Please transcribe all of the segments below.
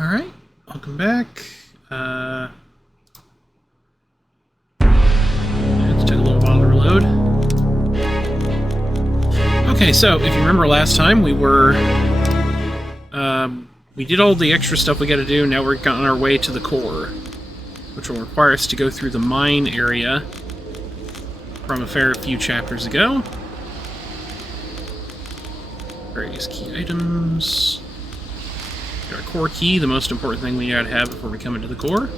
Alright, welcome back. It took a little while to reload. Okay, so if you remember last time, we did all the extra stuff we gotta do. Now we're on our way to the core, which will require us to go through the mine area from a fair few chapters ago. Various key items. Got our core key, the most important thing we gotta have before we come into the core.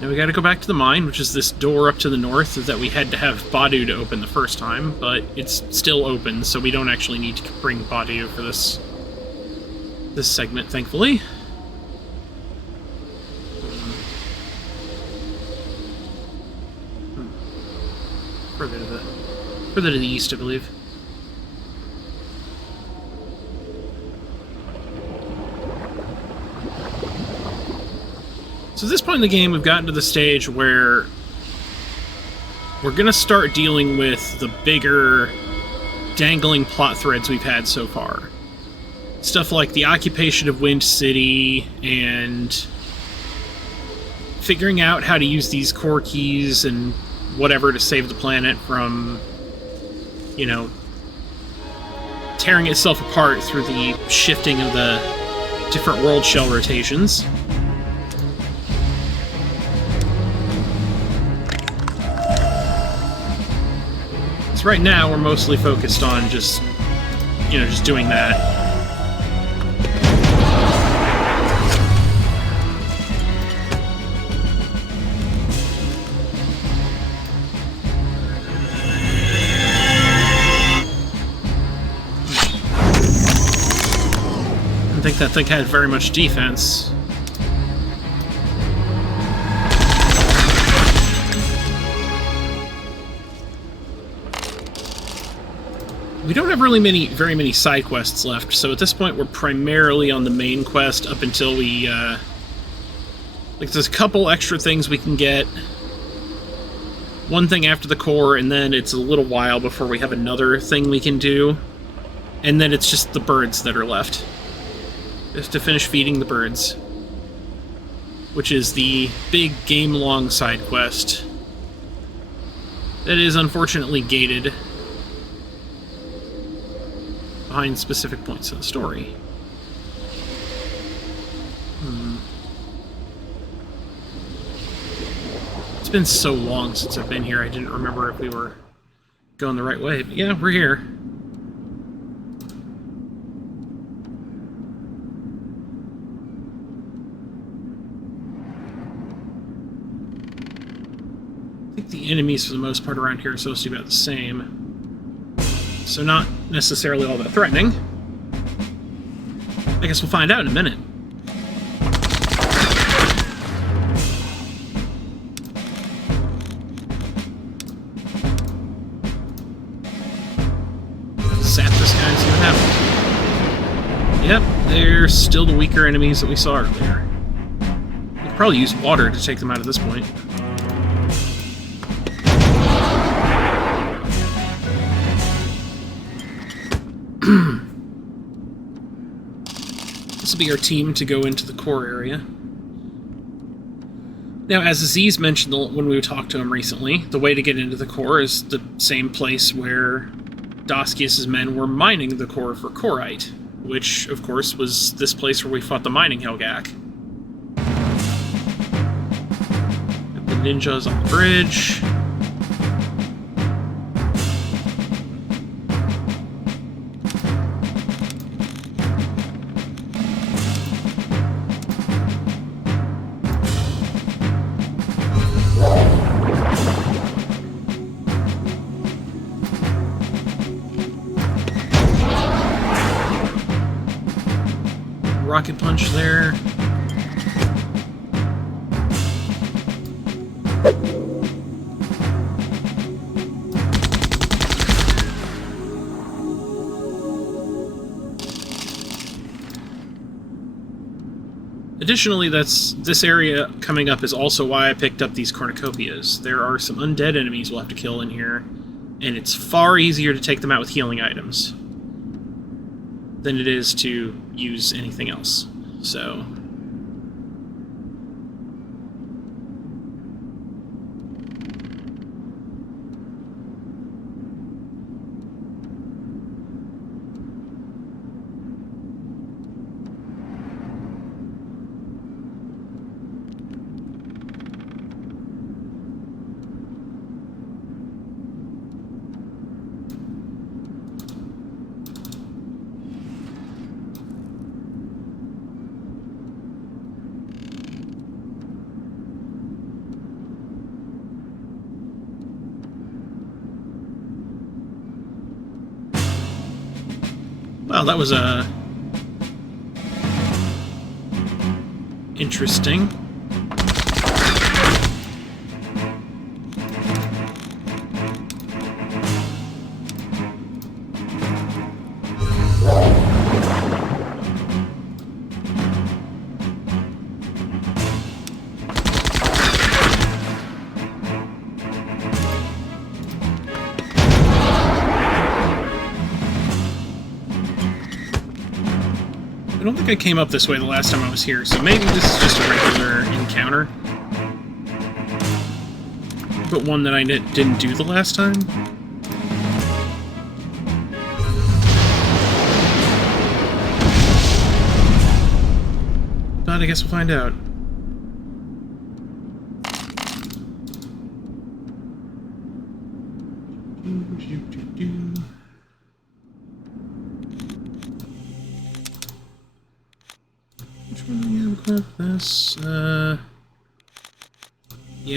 Now we gotta go back to the mine, which is this door up to the north that we had to have Badu to open the first time, but it's still open, so we don't actually need to bring Badu for this segment, thankfully. Further to the east, I believe. So at this point in the game, we've gotten to the stage where we're going to start dealing with the bigger, dangling plot threads we've had so far. Stuff like the occupation of Wind City, and figuring out how to use these core keys and whatever to save the planet from, you know, tearing itself apart through the shifting of the different world shell rotations. So right now we're mostly focused on just doing that. I think that thing had very much defense. We don't have really very many side quests left, so at this point we're primarily on the main quest up until we, like, there's a couple extra things we can get. One thing after the core, and then it's a little while before we have another thing we can do. And then it's just the birds that are left. Just to finish feeding the birds. Which is the big game-long side quest. That is unfortunately gated behind specific points in the story. It's been so long since I've been here, I didn't remember if we were going the right way. But yeah, we're here. I think the enemies, for the most part, around here are supposed to be about the same. So not necessarily all that threatening. I guess we'll find out in a minute. Zap this guy and see what happens. Yep, they're still the weaker enemies that we saw earlier. We could probably use water to take them out at this point. This will be our team to go into the core area. Now, as Aziz mentioned when we talked to him recently, the way to get into the core is the same place where Doskias' men were mining the core for Corite, which, of course, was this place where we fought the mining Helgak. The ninjas on the bridge. Rocket punch there. Additionally, this area coming up is also why I picked up these cornucopias. There are some undead enemies we'll have to kill in here, and it's far easier to take them out with healing items. than it is to use anything else. So... Well, that was interesting. I don't think I came up this way the last time I was here, so maybe this is just a regular encounter. But one that I didn't do the last time. But I guess we'll find out. This, yeah,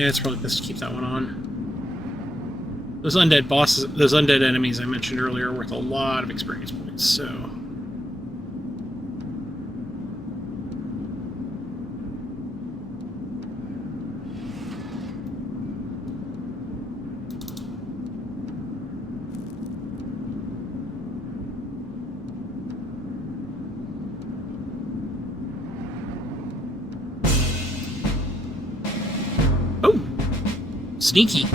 it's probably best to keep that one on. Those undead bosses, those undead enemies I mentioned earlier are worth a lot of experience points, so... Sneaky.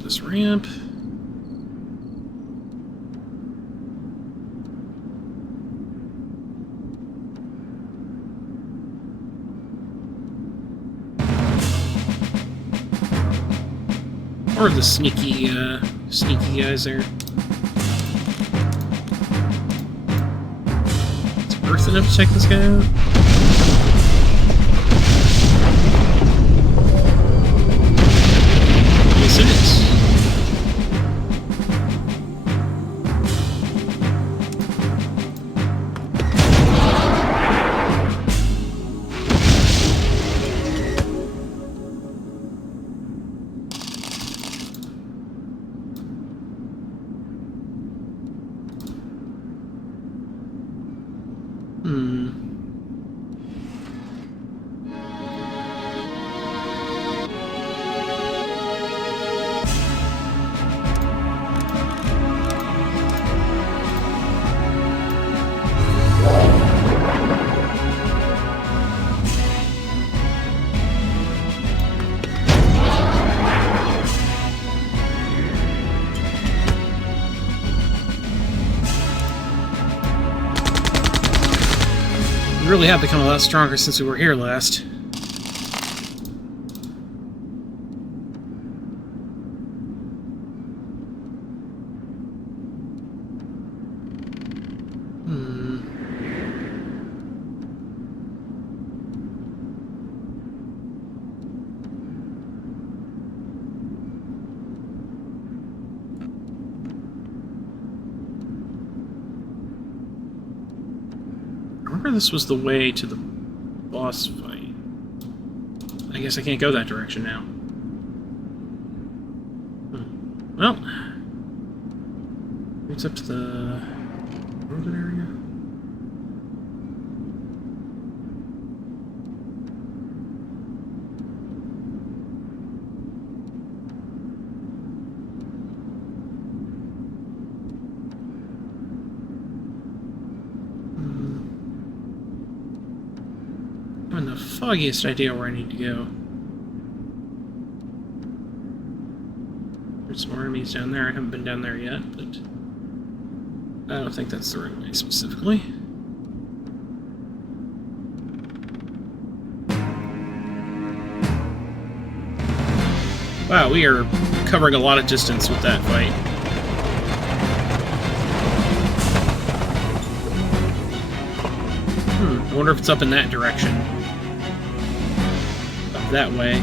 This ramp. Or the sneaky guys there. It's Earth enough to check this guy out. Yes, it is. We really have become a lot stronger since we were here last. This was the way to the boss fight. I guess I can't go that direction now. Well, It's up to the northern area. I have the foggiest idea where I need to go. There's some more enemies down there. I haven't been down there yet, but I don't think that's the right way specifically. Wow, we are covering a lot of distance with that fight. I wonder if it's up in that direction. Up that way.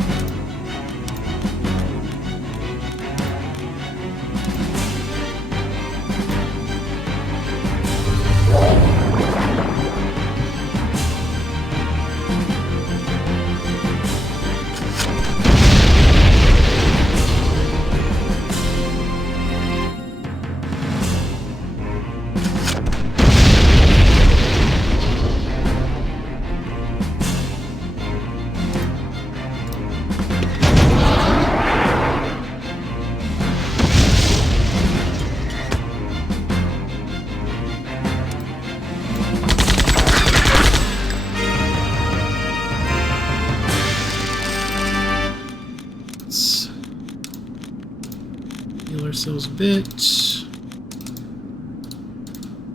Ourselves a bit.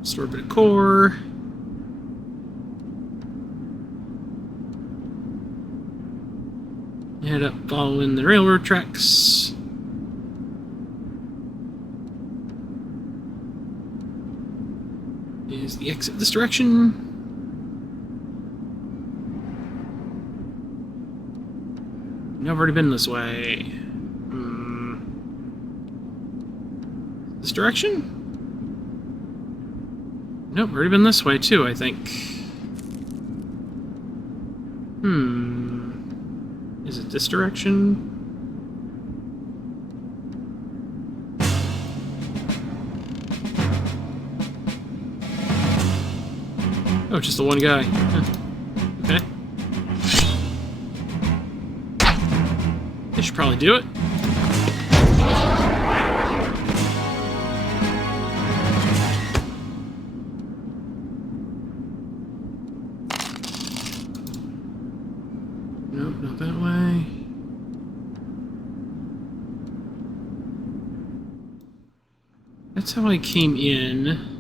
Store a bit of core. Head up following the railroad tracks. Is the exit this direction? I've already been this way. This direction? Nope, already been this way too, I think. Is it this direction? Oh, just the one guy. Huh. Okay. This should probably do it. Nope, not that way. That's how I came in.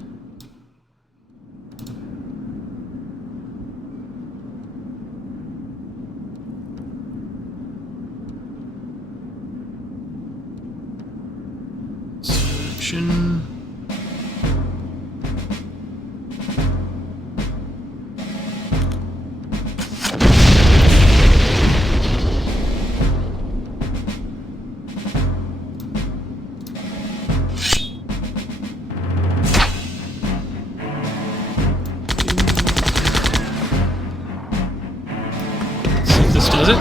Selection. Does it?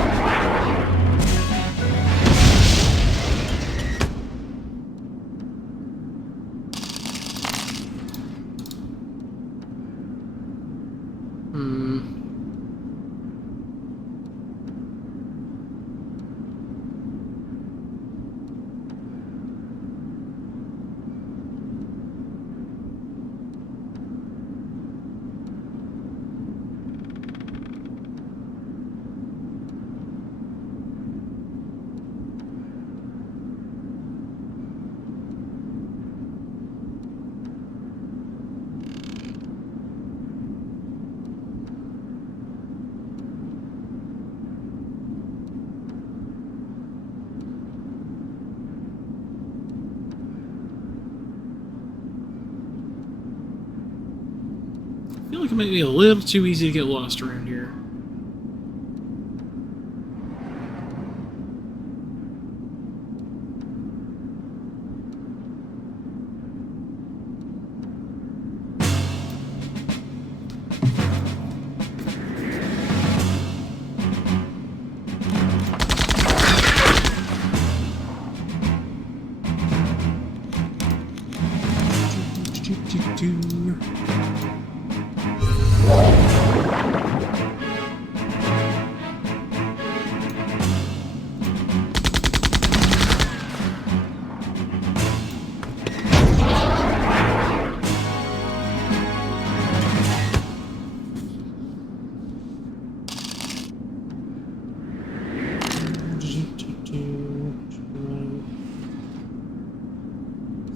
I feel like it might be a little too easy to get lost around here.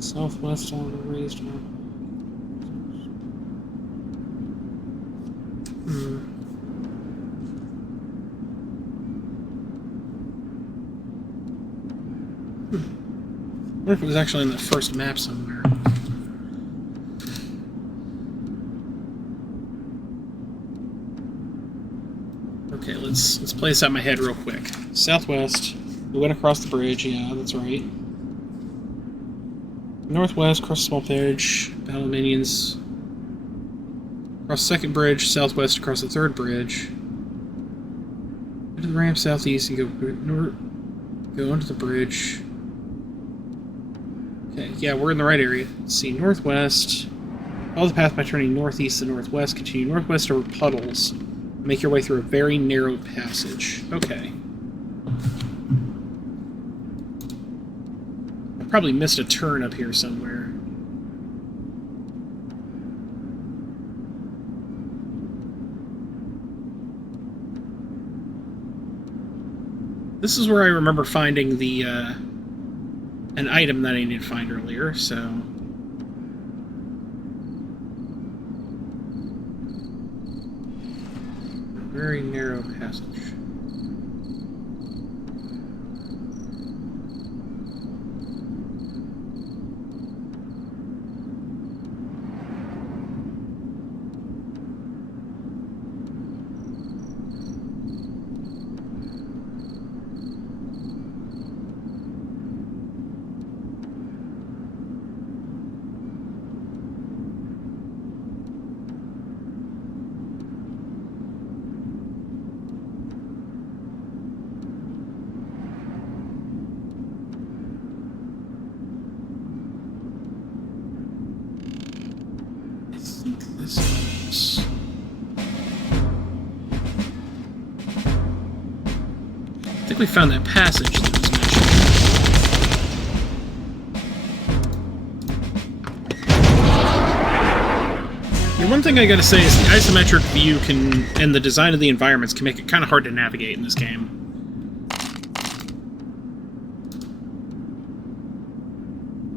Southwest on the raised one. I wonder if it was actually in the first map somewhere. Okay, let's play this out in my head real quick. Southwest, we went across the bridge, yeah, that's right. Northwest, cross the small bridge, battle minions. Across the second bridge, southwest across the third bridge. Go to the ramp southeast and go onto the bridge. Okay, yeah, we're in the right area. Let's see, northwest. Follow the path by turning northeast to northwest. Continue northwest over puddles. Make your way through a very narrow passage. Okay. I probably missed a turn up here somewhere. This is where I remember finding the, an item that I needed to find earlier, so... A very narrow passage. I think we found that passage that was mentioned. Yeah, one thing I gotta say is the isometric view and the design of the environments can make it kind of hard to navigate in this game.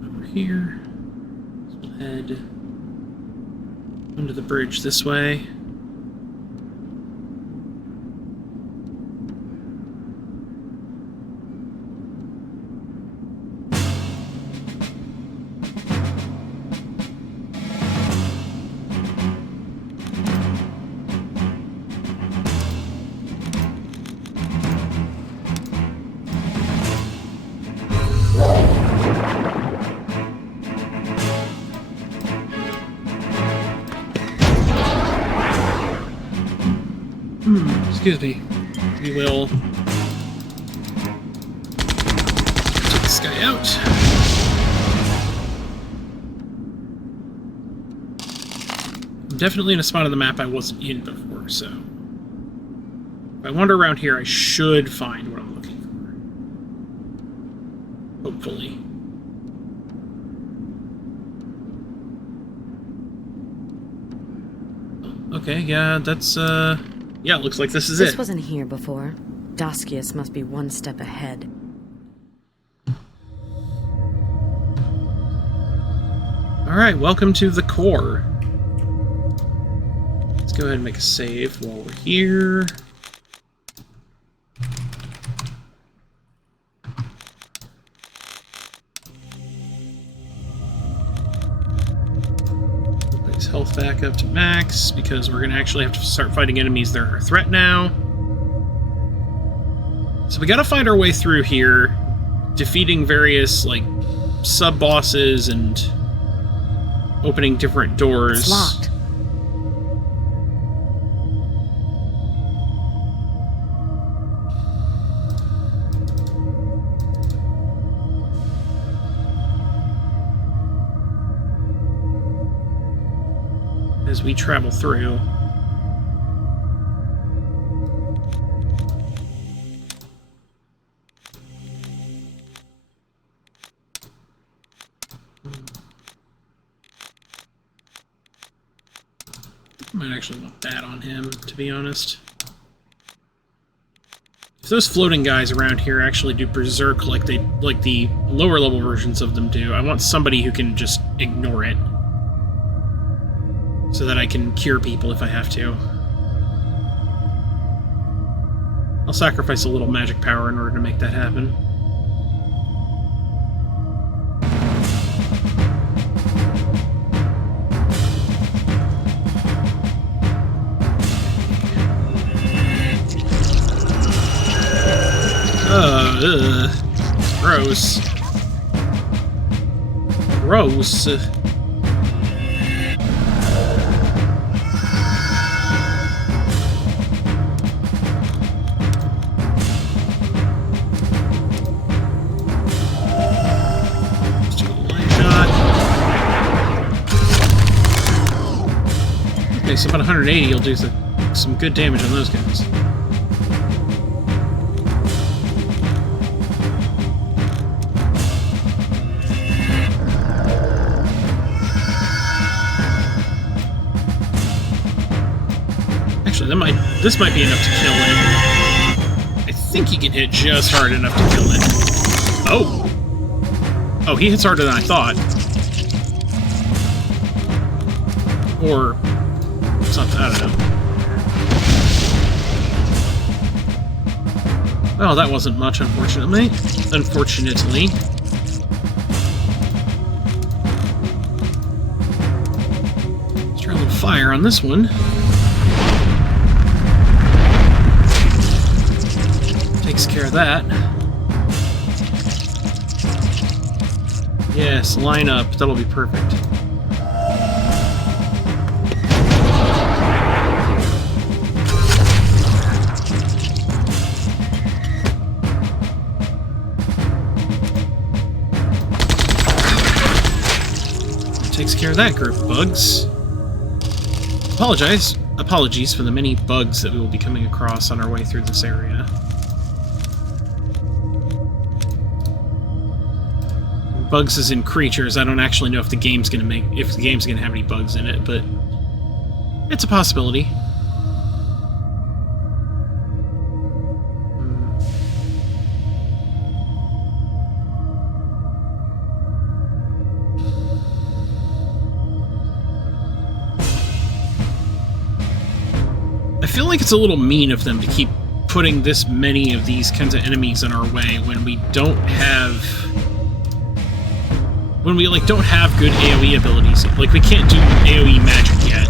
Over here. So we'll head under the bridge this way. Excuse me. We will take this guy out. I'm definitely in a spot of the map I wasn't in before, so if I wander around here, I should find what I'm looking for. Hopefully. Okay, yeah, that's, yeah, it looks like this is it. This wasn't here before. Doskias must be one step ahead. Alright, welcome to the core. Let's go ahead and make a save while we're here. Health back up to max, because we're going to actually have to start fighting enemies that are a threat now. So we got to find our way through here, defeating various, like, sub-bosses and opening different doors. It's locked. as we travel through. I might actually want that on him, to be honest. If those floating guys around here actually do berserk like the lower level versions of them do, I want somebody who can just ignore it. So that I can cure people if I have to. I'll sacrifice a little magic power in order to make that happen. Gross. Gross. Okay, so about 180 you'll do some good damage on those guys. Actually, this might be enough to kill him. I think he can hit just hard enough to kill him. Oh! Oh, he hits harder than I thought. Or something, I don't know. Well, that wasn't much, unfortunately. Let's try a little fire on this one. Takes care of that. Yes, line up. That'll be perfect. Takes care of that group of bugs. Apologies for the many bugs that we will be coming across on our way through this area. Bugs as in creatures. I don't actually know if the game's gonna have any bugs in it, but it's a possibility. I feel like it's a little mean of them to keep putting this many of these kinds of enemies in our way when we don't have don't have good AoE abilities. Like, we can't do AoE magic yet.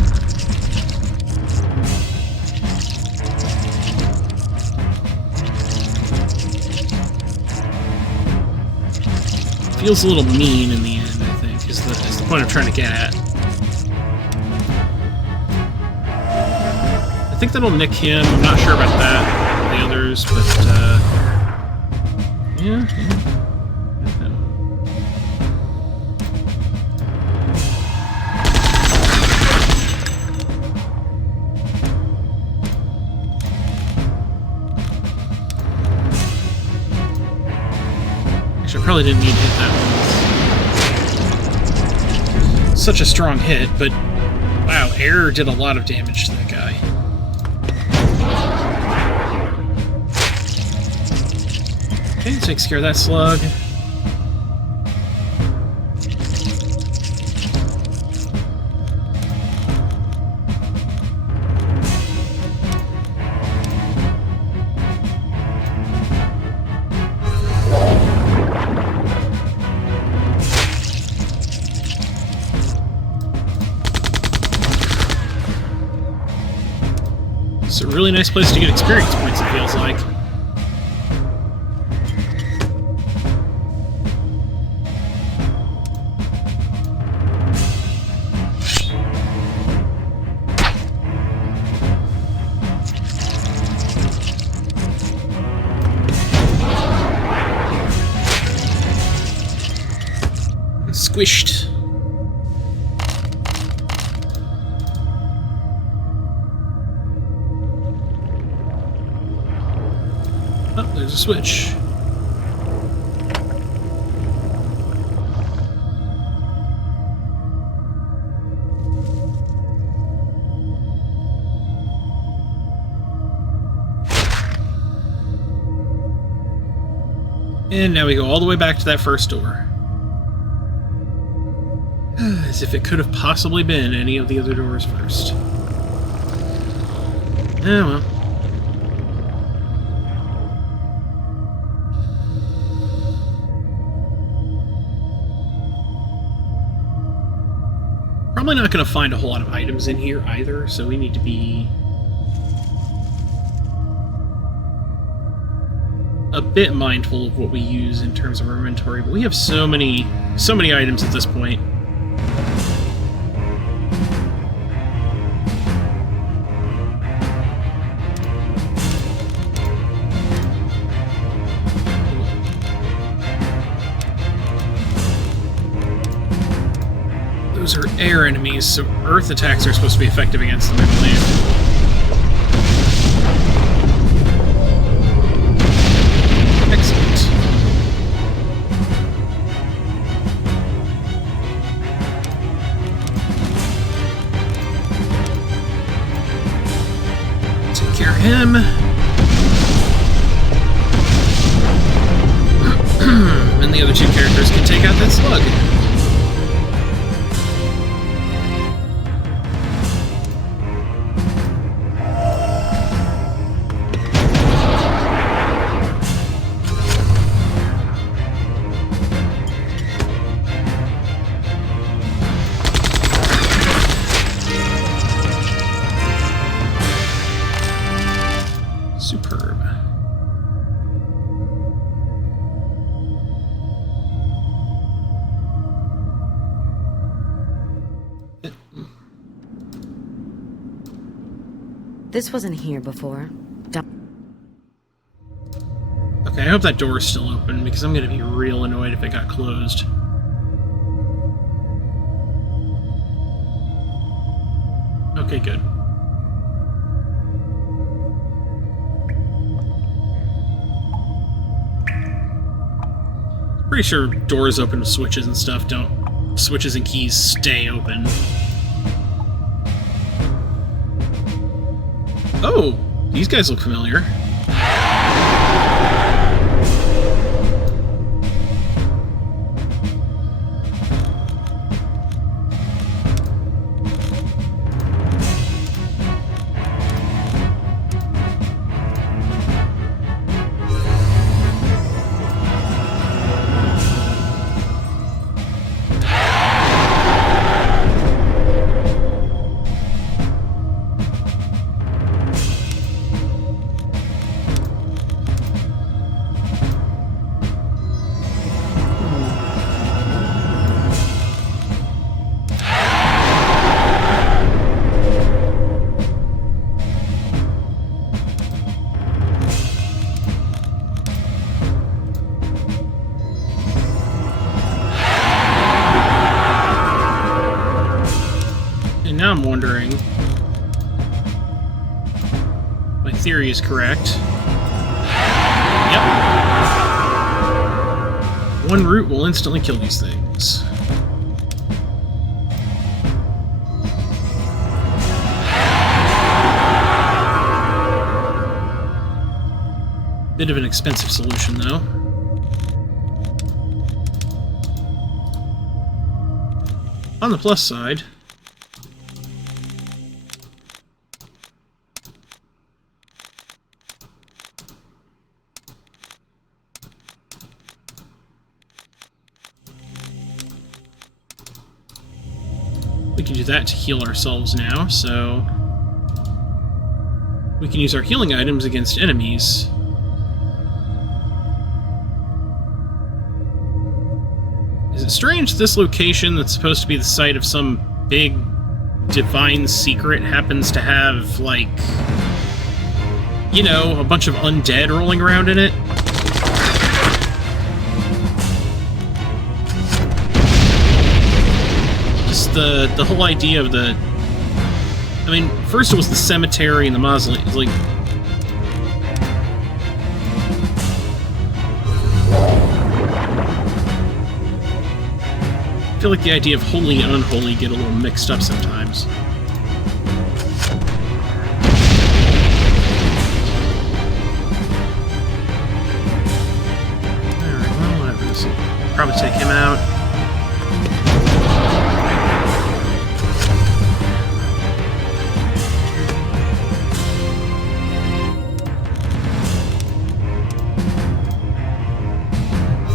Feels a little mean in the end, I think, is the point I'm trying to get at. I think that'll nick him. I'm not sure about that, the others, but, yeah. I probably didn't need to hit that one. Such a strong hit, but wow, air did a lot of damage to that guy. Okay, takes care of that slug. It's a really nice place to get experience points, it feels like. There's a switch. And now we go all the way back to that first door. As if it could have possibly been any of the other doors first. Oh well. Probably not going to find a whole lot of items in here either, so we need to be a bit mindful of what we use in terms of our inventory, but we have so many items at this point. Those are air enemies, so earth attacks are supposed to be effective against them, I believe. Him. And the other two characters can take out that slug. Superb. This wasn't here before. Okay, I hope that door is still open, because I'm going to be real annoyed if it got closed. Okay, good. Pretty sure doors open with switches and stuff don't... Switches and keys stay open. Oh! These guys look familiar. Now I'm wondering... My theory is correct. Yep. One root will instantly kill these things. Bit of an expensive solution, though. On the plus side... we can do that to heal ourselves now, so... we can use our healing items against enemies. Is it strange this location that's supposed to be the site of some big divine secret happens to have, like... you know, a bunch of undead rolling around in it? The whole idea of the... I mean, first it was the cemetery and the mausoleum. Like... feel like the idea of holy and unholy get a little mixed up sometimes. Alright, well, whatever. This will probably take him out.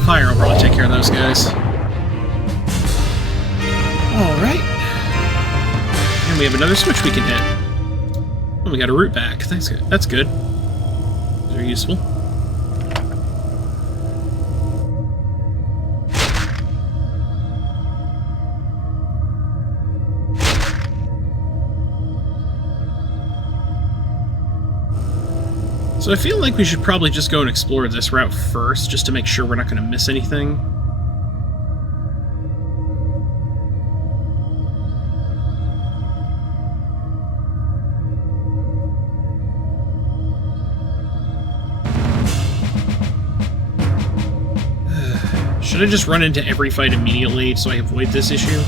Fire will probably take care of those guys. Alright. And we have another switch we can hit. Oh, we got a route back. That's good. That's good. Those are useful. So I feel like we should probably just go and explore this route first, just to make sure we're not going to miss anything. Should I just run into every fight immediately so I avoid this issue?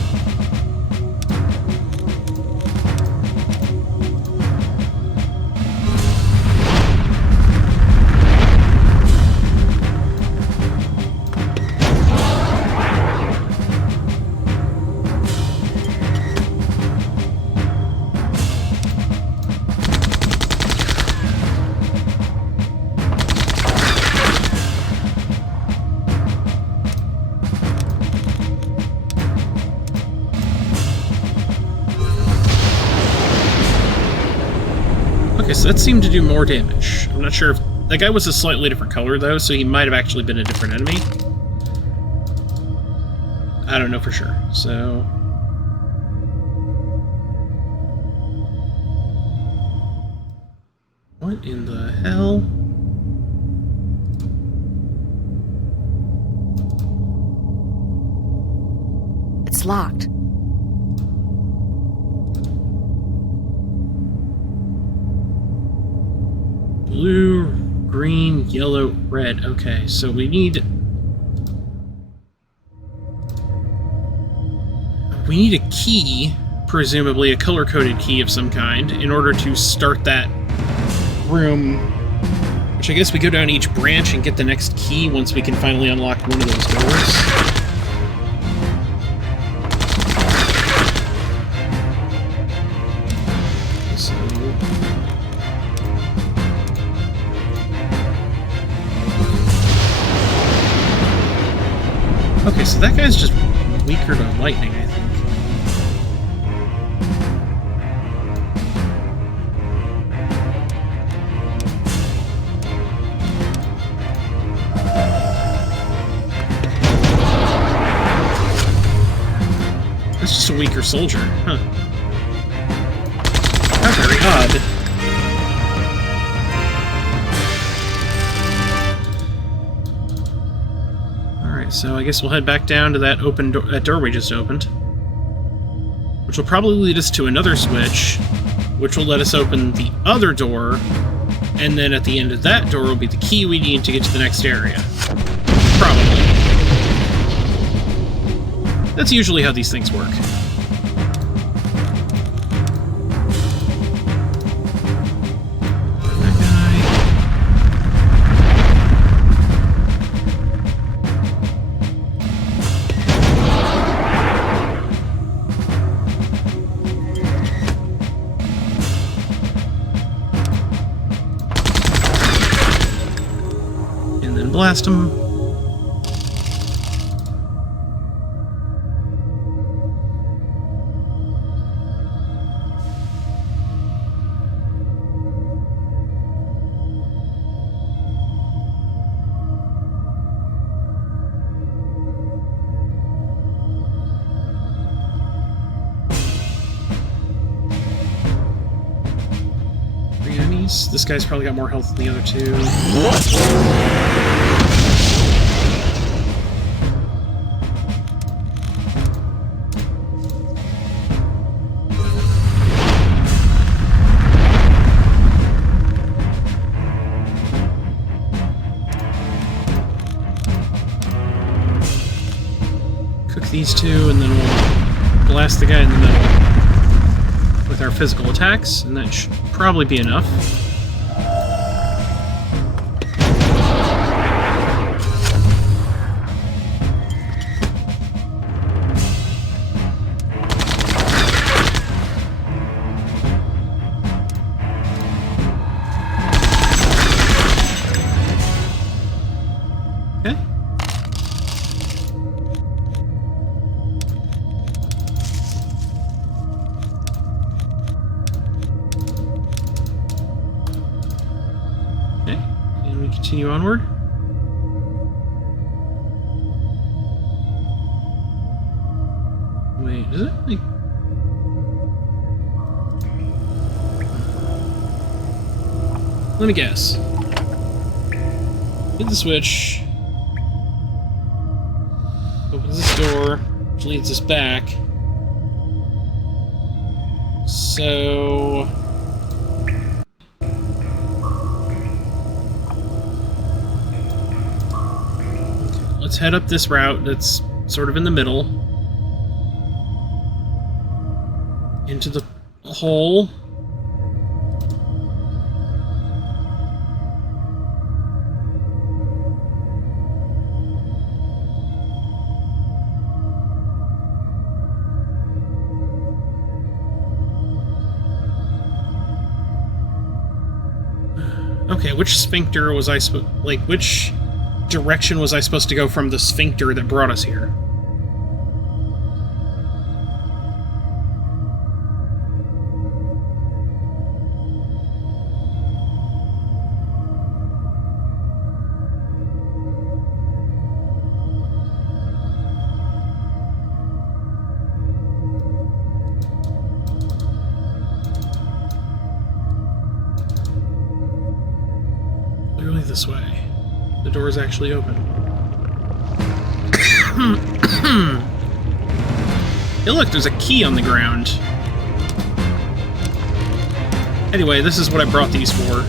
Okay, so that seemed to do more damage. I'm not sure if... That guy was a slightly different color, though, so he might have actually been a different enemy. I don't know for sure, so... What in the hell? It's locked. Blue, green, yellow, red. Okay, so we need a key, presumably a color-coded key of some kind, in order to start that room, which I guess we go down each branch and get the next key once we can finally unlock one of those doors. Okay, so that guy's just weaker to lightning, I think. That's just a weaker soldier, huh? How very odd. So I guess we'll head back down to that that door we just opened, which will probably lead us to another switch, which will let us open the other door, and then at the end of that door will be the key we need to get to the next area. Probably. That's usually how these things work. Blast him. Three enemies. This guy's probably got more health than the other two. these two, and then we'll blast the guy in the middle with our physical attacks, and that should probably be enough. Continue onward. Wait, does it like... Let me guess. Hit the switch. Opens this door, which leads us back. So... let's head up this route that's sort of in the middle. Into the hole. Okay, which sphincter was I supposed... like, which direction was I supposed to go from the sphincter that brought us here? Clearly this way. The door is actually open. Hey look, there's a key on the ground. Anyway, this is what I brought these for.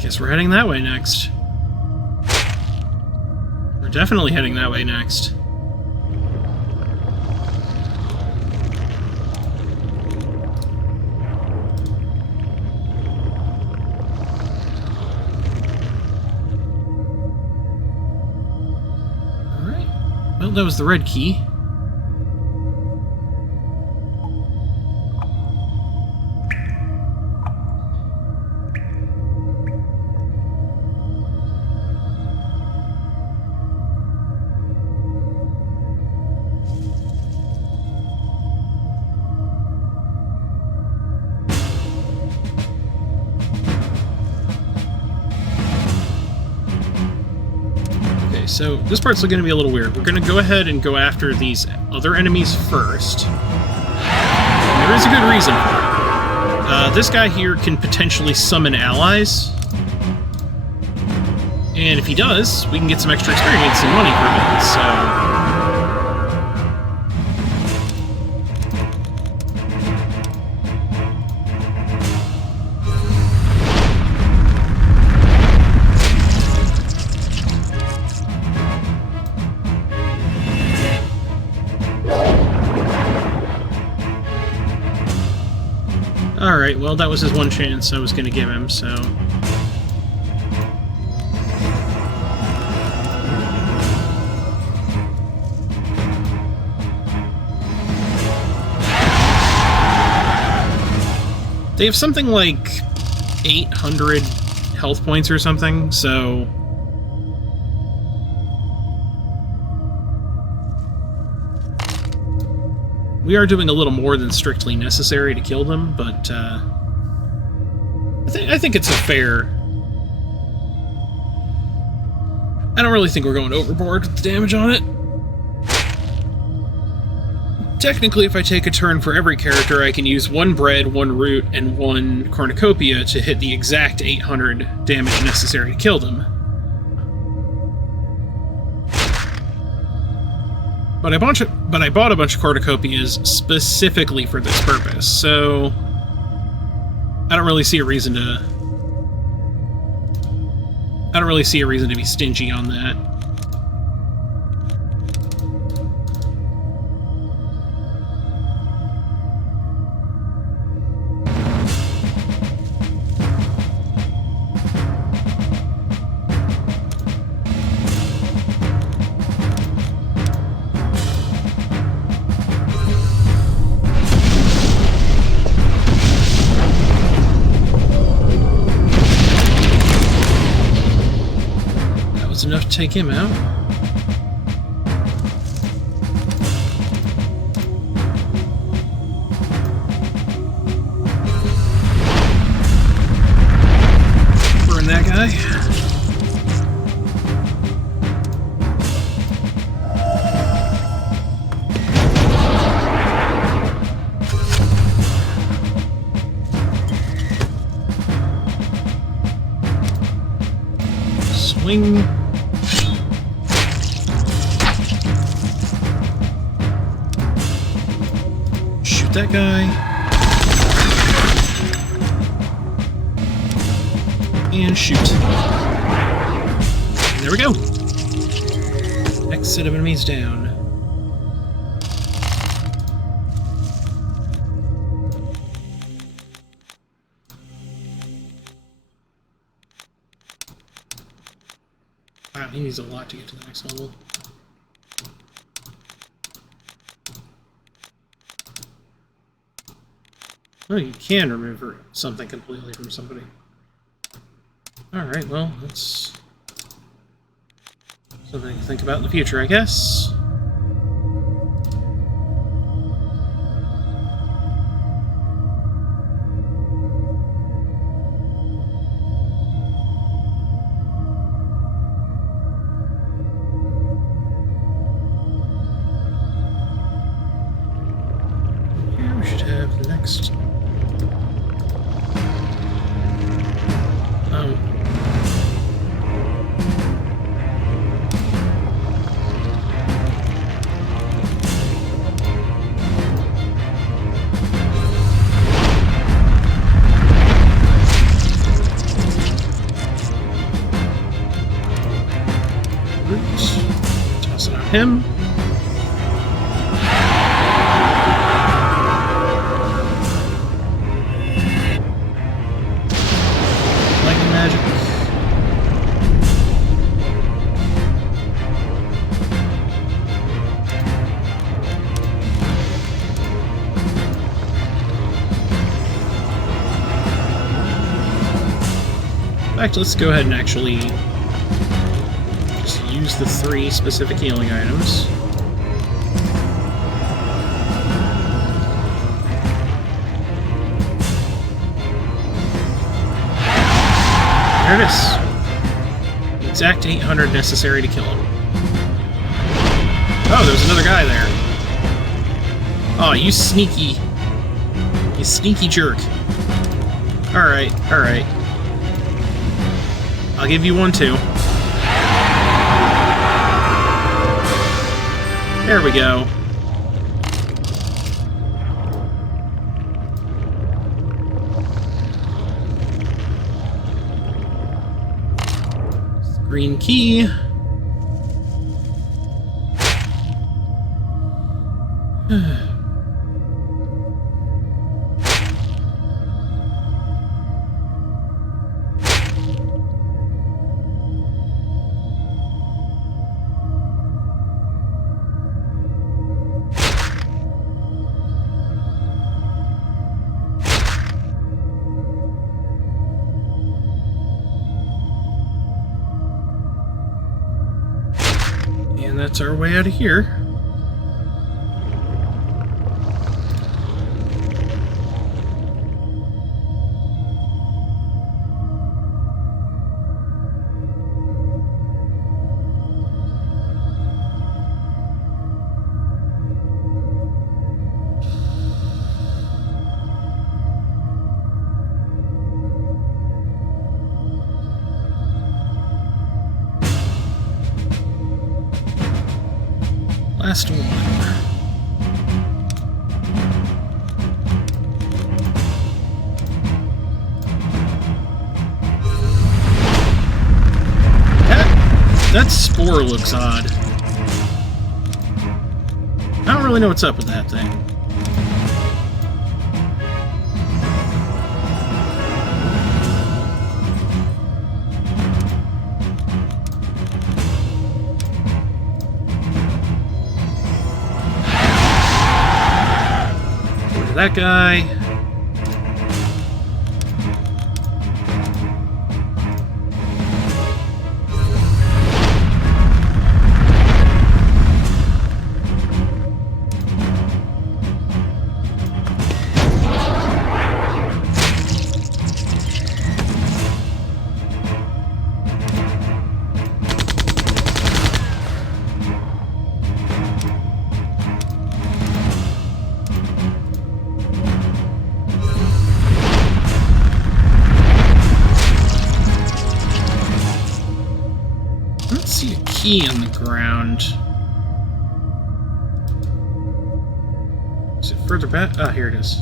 Guess we're heading that way next. We're definitely heading that way next. Alright. Well, that was the red key. So this part's going to be a little weird. We're going to go ahead and go after these other enemies first. And there is a good reason for it. This guy here can potentially summon allies. And if he does, we can get some extra experience and money from it, so... Alright, well, that was his one chance I was going to give him, so... They have something like 800 health points or something, so... We are doing a little more than strictly necessary to kill them, but I think it's a fair... I don't really think we're going overboard with the damage on it. Technically, if I take a turn for every character, I can use 1 bread, 1 root, and 1 cornucopia to hit the exact 800 damage necessary to kill them. But I bought a bunch of cornucopias specifically for this purpose, so I don't really see a reason to be stingy on that. Enough to take him out. Burn that guy. Swing. That guy. And shoot. There we go. Next set of enemies down. Wow, he needs a lot to get to the next level. Oh, you can remove something completely from somebody. Alright, well, that's something to think about in the future, I guess. Here we should have the next... Toss it on him. Lightning magic. In fact, let's go ahead and actually just use the 3 specific healing items. There it is. The exact 800 necessary to kill him. Oh, there's another guy there. Oh, you sneaky jerk. Alright, alright. I'll give you one too. There we go. Green key. And that's our way out of here. last one. That spore looks odd. I don't really know what's up with that thing. That guy. Key on the ground. Is it further back? Ah, here it is.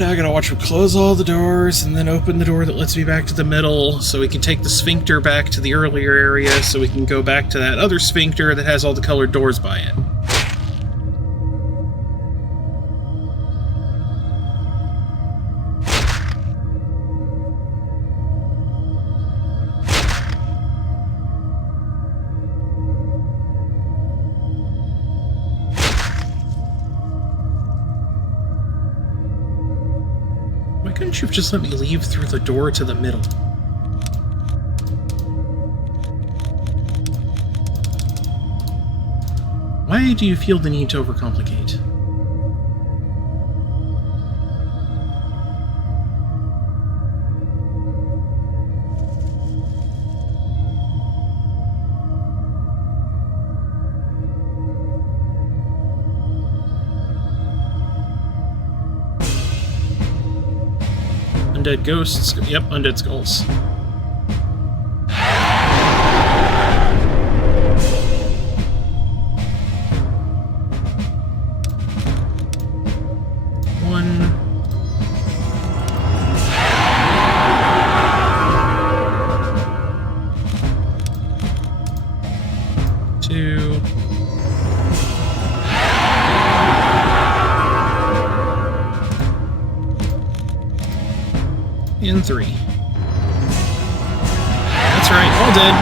Now I gotta watch him close all the doors and then open the door that lets me back to the middle so we can take the sphincter back to the earlier area so we can go back to that other sphincter that has all the colored doors by it. Why couldn't you have just let me leave through the door to the middle? Why do you feel the need to overcomplicate? Undead ghosts. Yep, undead skulls. One. Two. And three. That's right, all dead.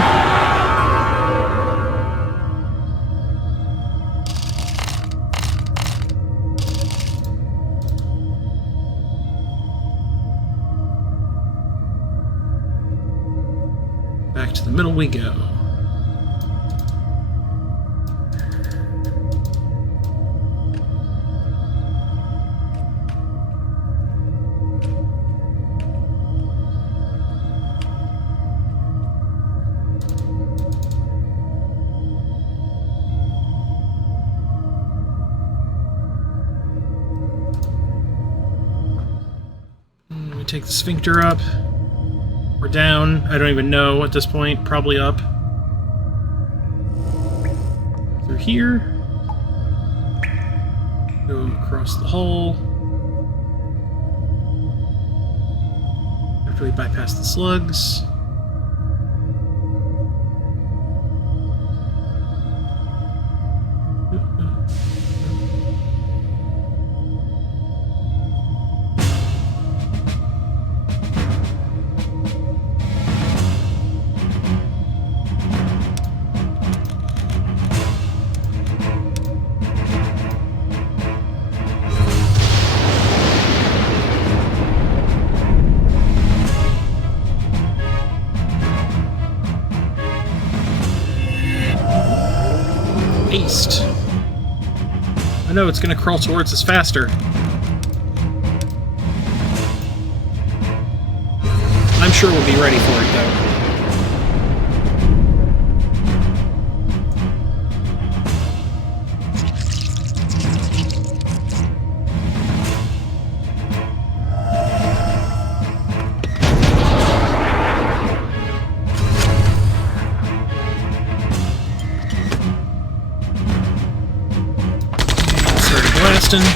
Back to the middle we go. Take the sphincter up, or down, I don't even know at this point, probably up. Through here. Go across the hull. After we bypass the slugs. East. I know it's going to crawl towards us faster. I'm sure we'll be ready for it, though. piston.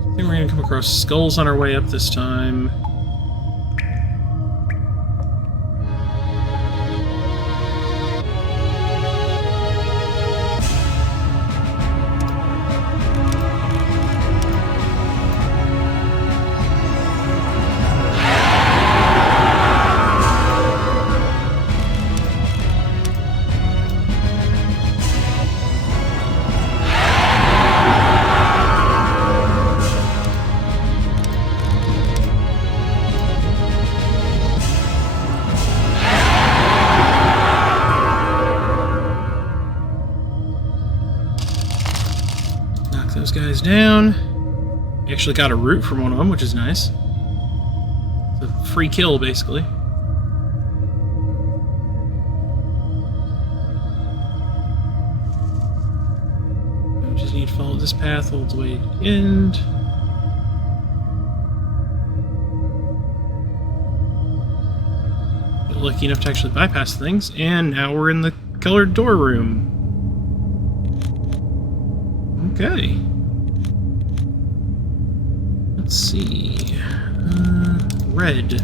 I think we're gonna come across skulls on our way up this time. Those guys down. Actually got a root from one of them, which is nice. It's a free kill, basically. We just need to follow this path all the way to the end. Get lucky enough to actually bypass things, and now we're in the colored door room. Okay. Let's see. Red.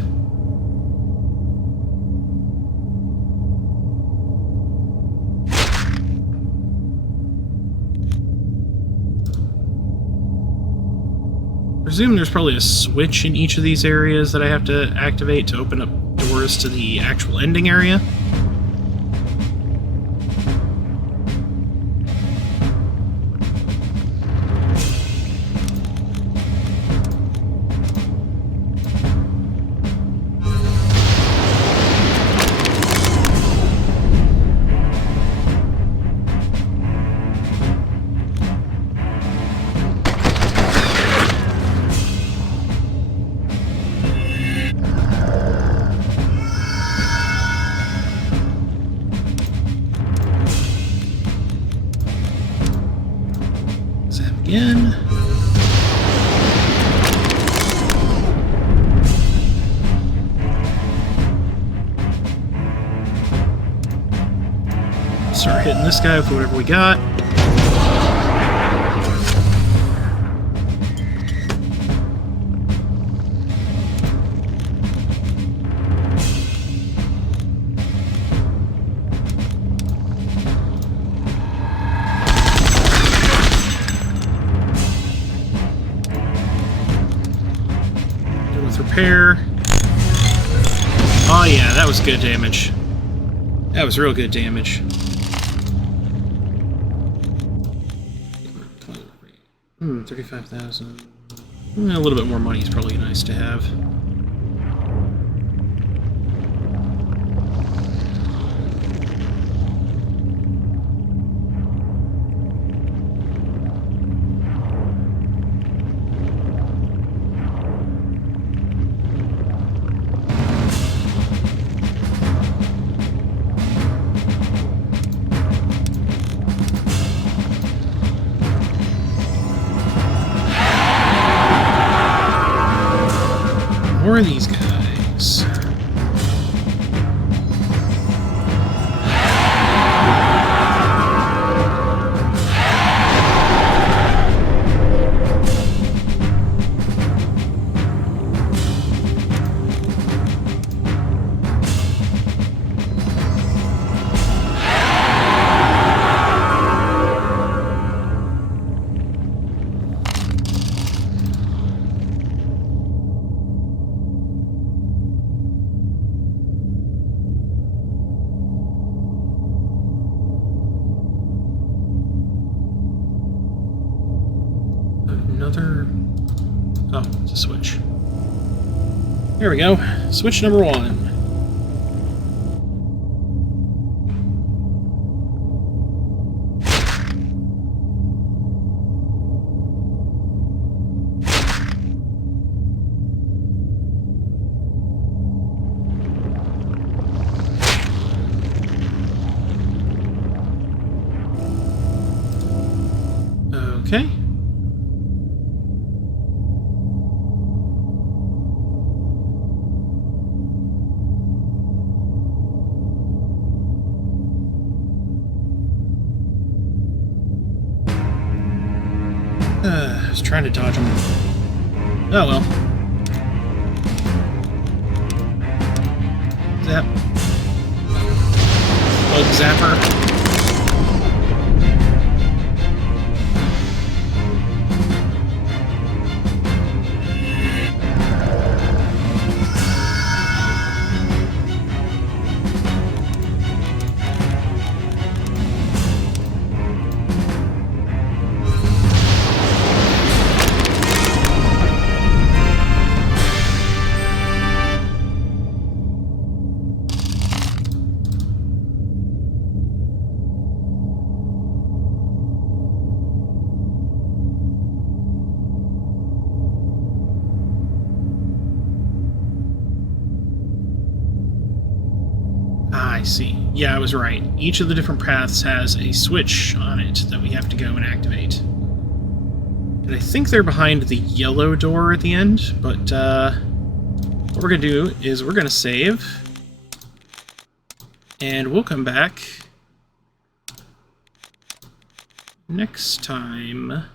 Presume there's probably a switch in each of these areas that I have to activate to open up doors to the actual ending area. Again. Start hitting this guy with whatever we got. Repair. Oh yeah, that was good damage. That was real good damage. 35,000. A little bit more money is probably nice to have. More of these guys. Another... Oh, it's a switch. There we go. Switch number 1. Okay. trying to dodge him. Oh well. Zap. Bug zapper. I see. Yeah, I was right. Each of the different paths has a switch on it that we have to go and activate. And I think they're behind the yellow door at the end, but what we're going to do is we're going to save, and we'll come back next time.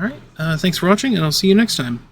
Alright, thanks for watching, and I'll see you next time.